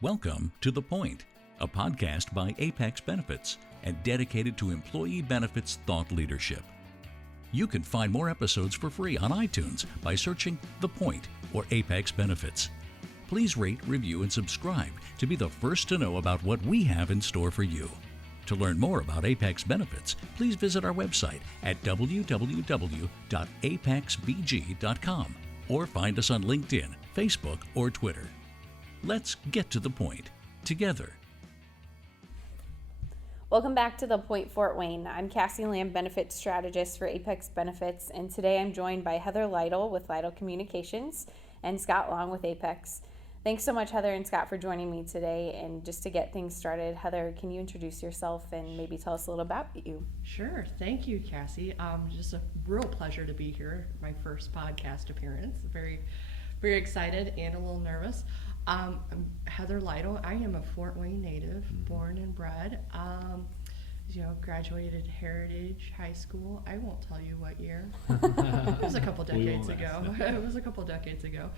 Welcome to The Point, a podcast by Apex Benefits and dedicated to employee benefits thought leadership. You can find more episodes for free on iTunes by searching The Point or Apex Benefits. Please rate, review, and subscribe to be the first to know about what we have in store for you. To learn more about Apex Benefits, please visit our website at www.apexbg.com or find us on LinkedIn, Facebook, or Twitter. Let's get to the point together. Welcome back to The Point Fort Wayne. I'm Kassee, Lamm, Benefits Strategist for Apex Benefits, and today I'm joined by Heather Lytle with Lytle Communications and Scott Long with Apex. Thanks so much, Heather and Scott, for joining me today. And just to get things started, Heather, can you introduce yourself and maybe tell us a little about you? Sure. Thank you, Kassee. Just a real pleasure to be here. My first podcast appearance. Very, very excited and a little nervous. I'm Heather Lytle. I am a Fort Wayne native, born and bred. Graduated Heritage High School. I won't tell you what year. It was a couple decades ago.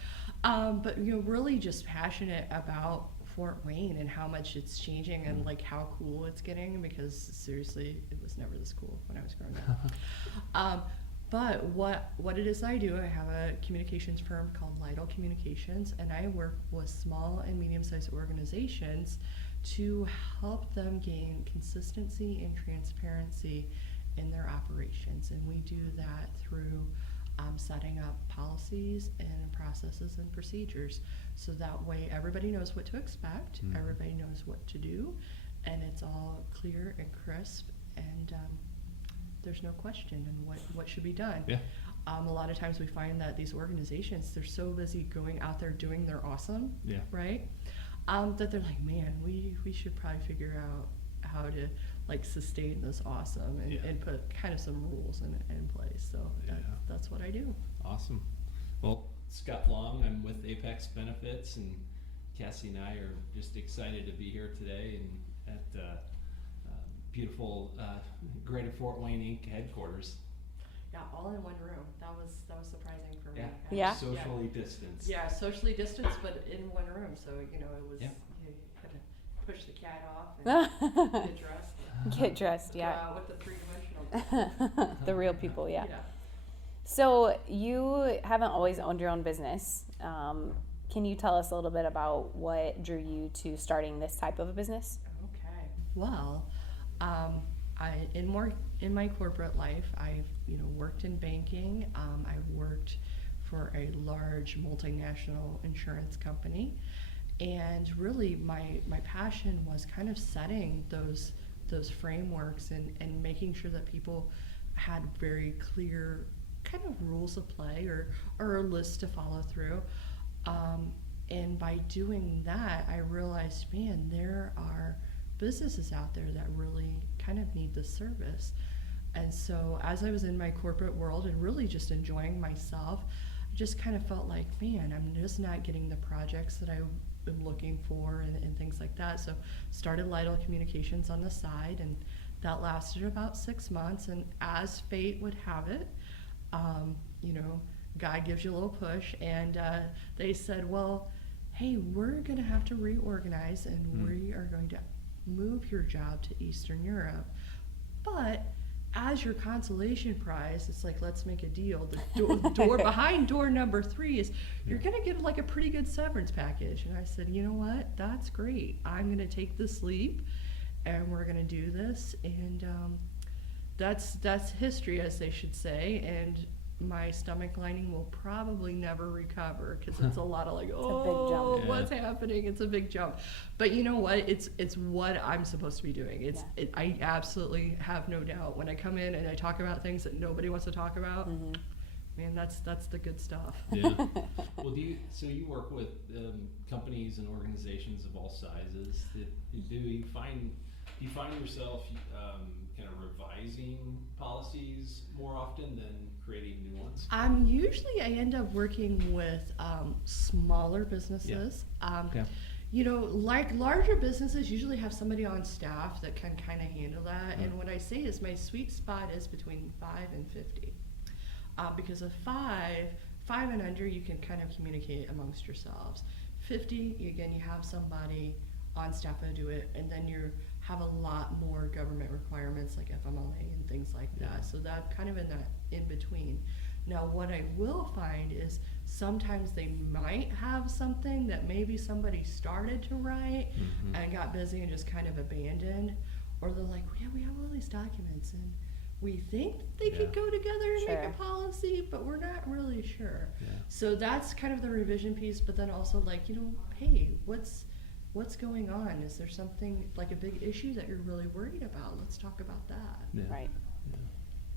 But really just passionate about Fort Wayne and how much it's changing and like how cool it's getting, because seriously, it was never this cool when I was growing up. But what it is I do, I have a communications firm called Lytle Communications, and I work with small and medium-sized organizations to help them gain consistency and transparency in their operations. And we do that through setting up policies and processes and procedures, so that way everybody knows what to expect, everybody knows what to do, and it's all clear and crisp, and there's no question in what should be done. Yeah. A lot of times we find that these organizations, they're so busy going out there doing their awesome, right? That they're like, man, we should probably figure out how to like sustain this awesome and put kind of some rules in place. So that's what I do. Awesome. Well, Scott Long, I'm with Apex Benefits, and Kassee and I are just excited to be here today and at beautiful Greater Fort Wayne Inc. headquarters. Yeah, all in one room. That was surprising for me. Yeah. Socially distanced. Yeah, socially distanced, but in one room. So it was you had to push the cat off and get dressed. Get dressed, yeah. With the three-dimensional. The real people, yeah. So you haven't always owned your own business. Can you tell us a little bit about what drew you to starting this type of a business? Okay. Well, in my corporate life, I've worked in banking. I've worked for a large multinational insurance company, and really my passion was kind of setting those frameworks and making sure that people had very clear kind of rules of play or a list to follow through. And by doing that, I realized, man, there are businesses out there that really kind of need this service. And so as I was in my corporate world and really just enjoying myself, I just kind of felt like, man, I'm just not getting the projects that I'm looking for and things like that. So started Lytle Communications on the side, and that lasted about 6 months. And as fate would have it, God gives you a little push, and they said, well, hey, we're going to have to reorganize, and we are going to move your job to Eastern Europe. But as your consolation prize, it's like, let's make a deal. The door behind door number 3 is you're going to get like a pretty good severance package. And I said, you know what? That's great. I'm going to take this leap, and we're going to do this. And that's history, as they should say. And my stomach lining will probably never recover, because it's a lot of like, what's happening? It's a big jump. But you know what? It's what I'm supposed to be doing. I absolutely have no doubt. When I come in and I talk about things that nobody wants to talk about, man, that's the good stuff. Yeah. Well, you work with companies and organizations of all sizes. Do you find yourself kind of revising policies more often than creating new ones? Usually I end up working with smaller businesses. Like larger businesses usually have somebody on staff that can kind of handle that. And what I say is my sweet spot is between 5 and 50. Because of five and under, you can kind of communicate amongst yourselves. 50, again, you have somebody on staff to do it, and then you have a lot more government requirements like FMLA and things like that. So that kind of in that in between. Now, what I will find is sometimes they might have something that maybe somebody started to write and got busy and just kind of abandoned, or they're like, yeah, we have all these documents and we think they could go together and make a policy, but we're not really sure. So that's kind of the revision piece, but then also like, you know, hey, what's going on? Is there something like a big issue that you're really worried about? Let's talk about that. Right.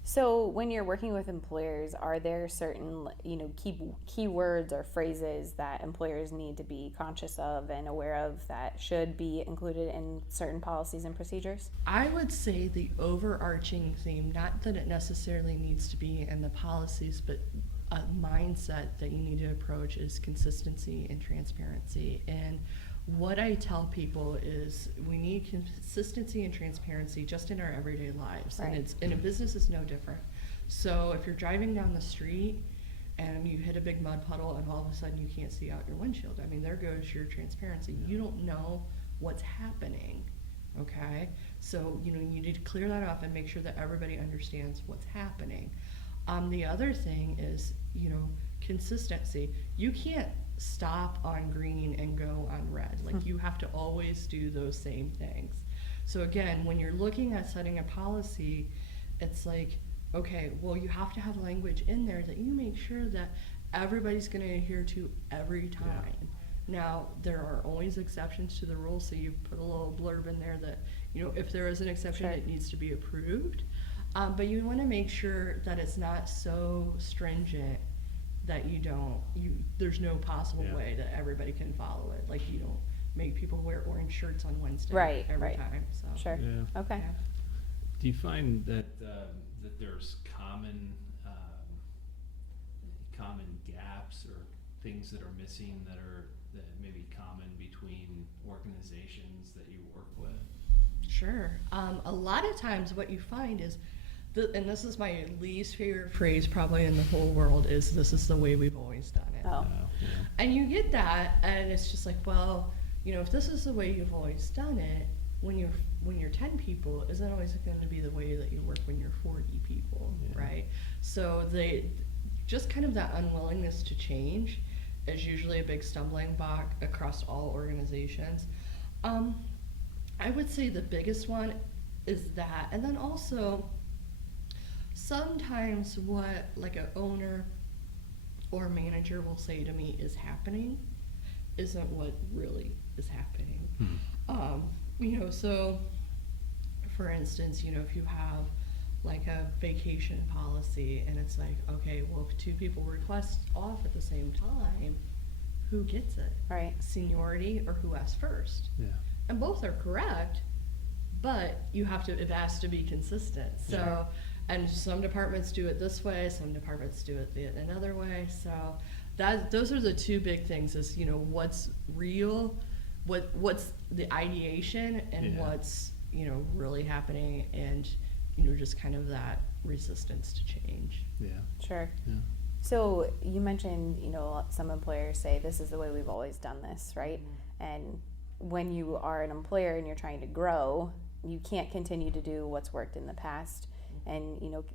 So when you're working with employers, are there certain, you know, key words or phrases that employers need to be conscious of and aware of that should be included in certain policies and procedures? I would say the overarching theme, not that it necessarily needs to be in the policies, but a mindset that you need to approach is consistency and transparency. And what I tell people is we need consistency and transparency just in our everyday lives. And it's in a business is no different. So if you're driving down the street and you hit a big mud puddle and all of a sudden you can't see out your windshield, I mean, there goes your transparency. You don't know what's happening, okay? So, you know, you need to clear that off and make sure that everybody understands what's happening. The other thing is, you know, consistency. You can't stop on green and go on red. Like you have to always do those same things. So again, when you're looking at setting a policy, it's like, okay, well, you have to have language in there that you make sure that everybody's going to adhere to every time. Now, there are always exceptions to the rule, so you put a little blurb in there that, you know, if there is an exception, it needs to be approved. But you want to make sure that it's not so stringent that there's no possible way that everybody can follow it. Like you don't make people wear orange shirts on Wednesday every time. So. Okay. Yeah. Do you find that that there's common gaps or things that are missing that may be common between organizations that you work with? Sure. A lot of times what you find is, and this is my least favorite phrase probably in the whole world, is this is the way we've always done it. And you get that, and it's just like, well, you know, if this is the way you've always done it, when you're 10 people, isn't always going to be the way that you work when you're 40 people, right? So they just kind of that unwillingness to change is usually a big stumbling block across all organizations. I would say the biggest one is that, and then also sometimes what like an owner or manager will say to me is happening isn't what really is happening. You know, so for instance, you know, if you have like a vacation policy and it's like, okay, well, if 2 people request off at the same time, who gets it? Right. Seniority or who asks first? And both are correct, but it has to be consistent. So, and some departments do it this way, some departments do it another way. So those are the 2 big things is, you know, what's real, what's the ideation and what's, you know, really happening, and, you know, just kind of that resistance to change. So you mentioned, you know, some employers say this is the way we've always done this, right? And when you are an employer and you're trying to grow, you can't continue to do what's worked in the past. And, you know,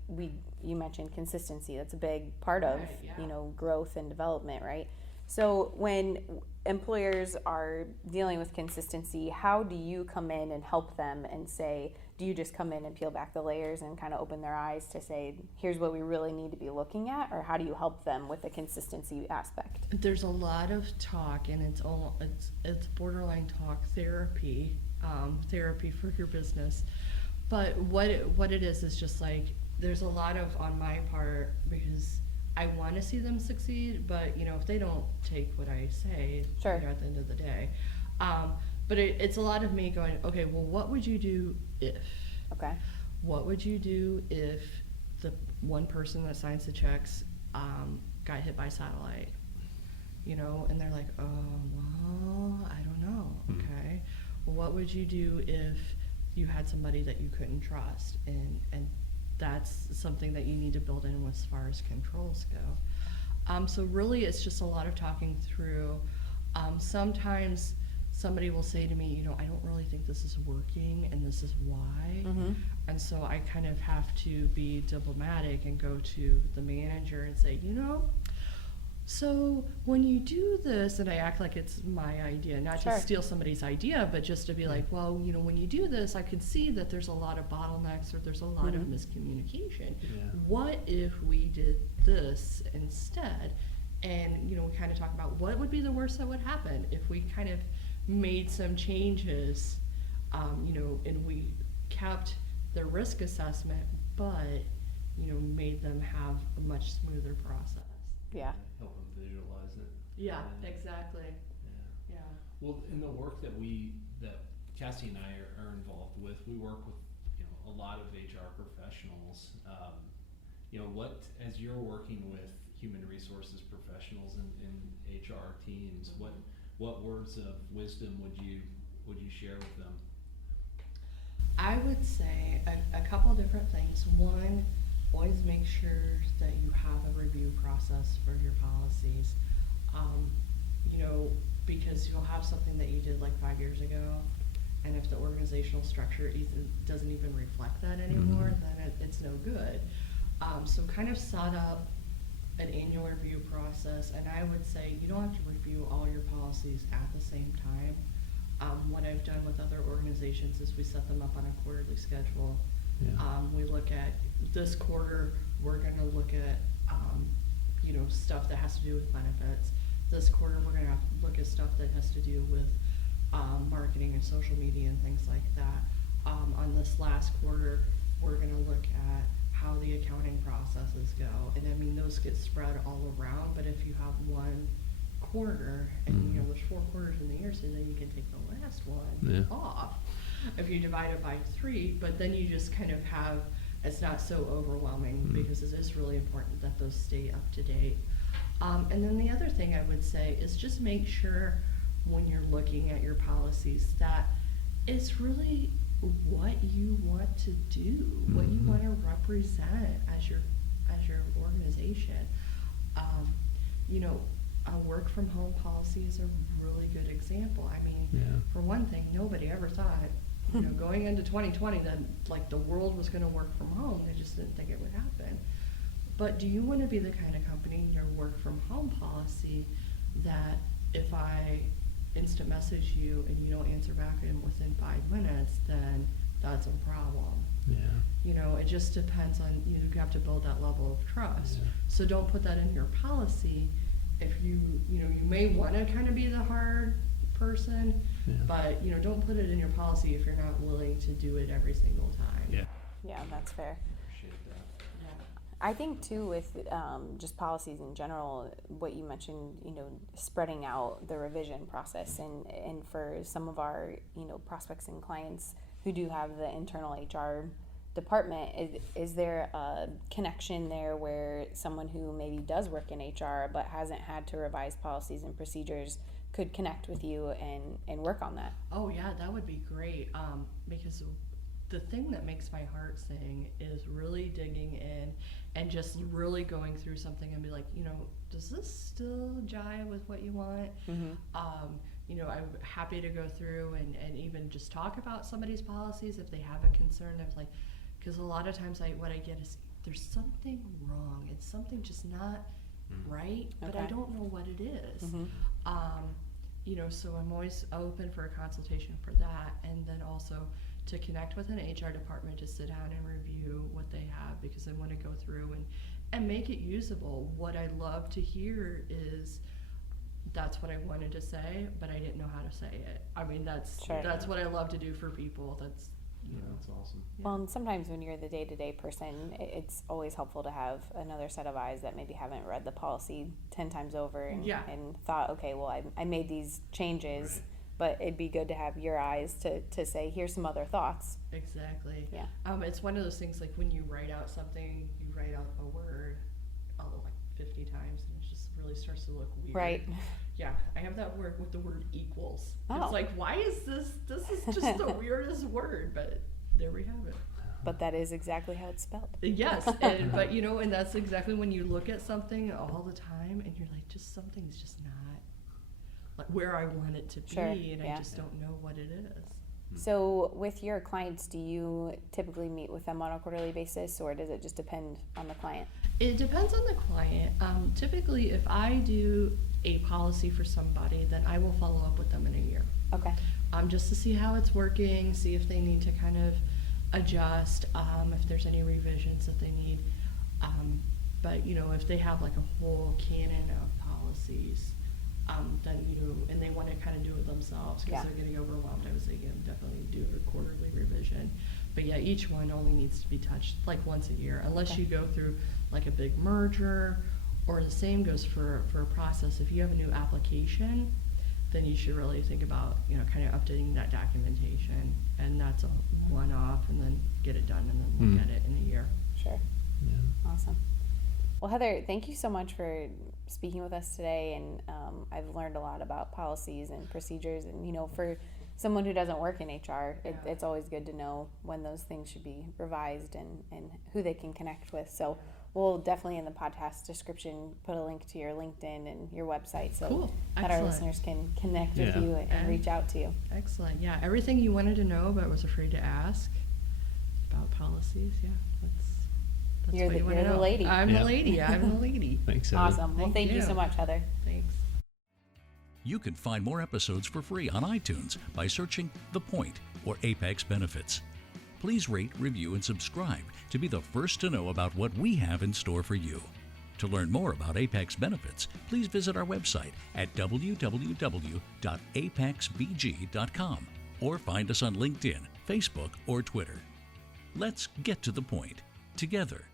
you mentioned consistency. That's a big part of, you know, growth and development, right? So when employers are dealing with consistency, how do you come in and help them and say, do you just come in and peel back the layers and kind of open their eyes to say, here's what we really need to be looking at? Or how do you help them with the consistency aspect? There's a lot of talk, and it's borderline talk therapy, therapy for your business. But what it is just like, there's a lot of, on my part, because I want to see them succeed, but, you know, if they don't take what I say, you know, at the end of the day. But it's a lot of me going, okay, well, what would you do if? Okay. What would you do if the one person that signs the checks got hit by satellite? You know, and they're like, oh, well, I don't know. Okay. Well, what would you do if you had somebody that you couldn't trust? And that's something that you need to build in as far as controls go. So really it's just a lot of talking through Sometimes somebody will say to me, I don't really think this is working and this is why. Mm-hmm. And so I kind of have to be diplomatic and go to the manager and say, so when you do this, and I act like it's my idea, not Sure. to steal somebody's idea, but just to be like, well, when you do this, I can see that there's a lot of bottlenecks or there's a lot of miscommunication. Yeah. What if we did this instead? And, we kind of talk about what would be the worst that would happen if we kind of made some changes, and we kept the risk assessment, but, made them have a much smoother process. Yeah. Help them visualize it. Yeah, exactly. Yeah. Yeah. Well, in the work that Kassee and I are involved with, we work with a lot of HR professionals. What, as you're working with human resources professionals in HR teams, what words of wisdom would you share with them? I would say a couple different things. One, always make sure that you have a review process for your policies. Because you'll have something that you did like 5 years ago, and if the organizational structure doesn't even reflect that anymore, then it's no good. So kind of set up an annual review process, and I would say you don't have to review all your policies at the same time. What I've done with other organizations is we set them up on a quarterly schedule. Yeah. We look at this quarter, we're going to look at stuff that has to do with benefits. This quarter, we're going to look at stuff that has to do with marketing and social media and things like that. On this last quarter, we're going to look at how the accounting processes go. And I mean, those get spread all around, but if you have one quarter, and there's 4 quarters in the year, so then you can take the last one off if you divide it by 3, but then you just kind of have, it's not so overwhelming because it is really important that those stay up to date. And then the other thing I would say is just make sure when you're looking at your policies that it's really what you want to do, what you want to represent as your organization. A work from home policy is a really good example. I mean, for one thing, nobody ever thought, going into 2020 that like the world was going to work from home. They just didn't think it would happen. But do you want to be the kind of company in your work from home policy that if I instant message you and you don't answer back within 5 minutes, then that's a problem? It just depends on, you have to build that level of trust. So don't put that in your policy. If you may want to kind of be the hard person, but don't put it in your policy if you're not willing to do it every single time. Yeah, that's fair. Appreciate that. I think too with just policies in general, what you mentioned, spreading out the revision process, and for some of our prospects and clients who do have the internal HR department, is there a connection there where someone who maybe does work in HR but hasn't had to revise policies and procedures could connect with you and work on that? Oh yeah, that would be great, because the thing that makes my heart sing is really digging in and just really going through something and be like, does this still jive with what you want? I'm happy to go through and even just talk about somebody's policies if they have a concern. Of like, because a lot of times what I get is there's something wrong. It's something just not right, but I don't know what it is. So I'm always open for a consultation for that, and then also to connect with an HR department to sit down and review what they have, because I want to go through and make it usable. What I love to hear is that's what I wanted to say, but I didn't know how to say it. I mean, that's what I love to do for people. That's that's awesome. Well, and sometimes when you're the day-to-day person, it's always helpful to have another set of eyes that maybe haven't read the policy 10 times over and thought, okay, well, I made these changes, but it'd be good to have your eyes to say, here's some other thoughts. Exactly. Yeah. It's one of those things, like when you write out something, you write out a word like 50 times, and it just really starts to look weird. Right. Yeah, I have that word with the word equals. Oh. It's like, why is this is just the weirdest word, but there we have it. But that is exactly how it's spelled. Yes, but and that's exactly when you look at something all the time and you're like, something's just not like where I want it to be, Sure, and yeah. I just don't know what it is. So with your clients, do you typically meet with them on a quarterly basis, or does it just depend on the client? It depends on the client. Typically, if I do a policy for somebody, then I will follow up with them in a year. Okay. Just to see how it's working, see if they need to kind of adjust, if there's any revisions that they need. But if they have like a whole canon of policies, then and they want to kind of do it themselves because they're getting overwhelmed, I would say definitely do a quarterly revision. But yeah, each one only needs to be touched like once a year, unless you go through like a big merger, or the same goes for a process. If you have a new application, then you should really think about kind of updating that documentation, and that's a one-off, and then get it done, and then look at it in a year. Sure. Yeah. Awesome. Well, Heather, thank you so much for speaking with us today, and I've learned a lot about policies and procedures, and for someone who doesn't work in HR, it's always good to know when those things should be revised and who they can connect with. So we'll definitely in the podcast description put a link to your LinkedIn and your website so that our listeners can connect with you and reach out to you. Excellent. Yeah, everything you wanted to know but was afraid to ask about policies, that's You're what the, you want to you're know. the lady. I'm the lady. I'm the lady. Thanks, Heather. Awesome. Well, thank you you so much, Heather. Thanks. You can find more episodes for free on iTunes by searching The Point or Apex Benefits. Please rate, review, and subscribe to be the first to know about what we have in store for you. To learn more about Apex Benefits, please visit our website at www.apexbg.com or find us on LinkedIn, Facebook, or Twitter. Let's get to the point together.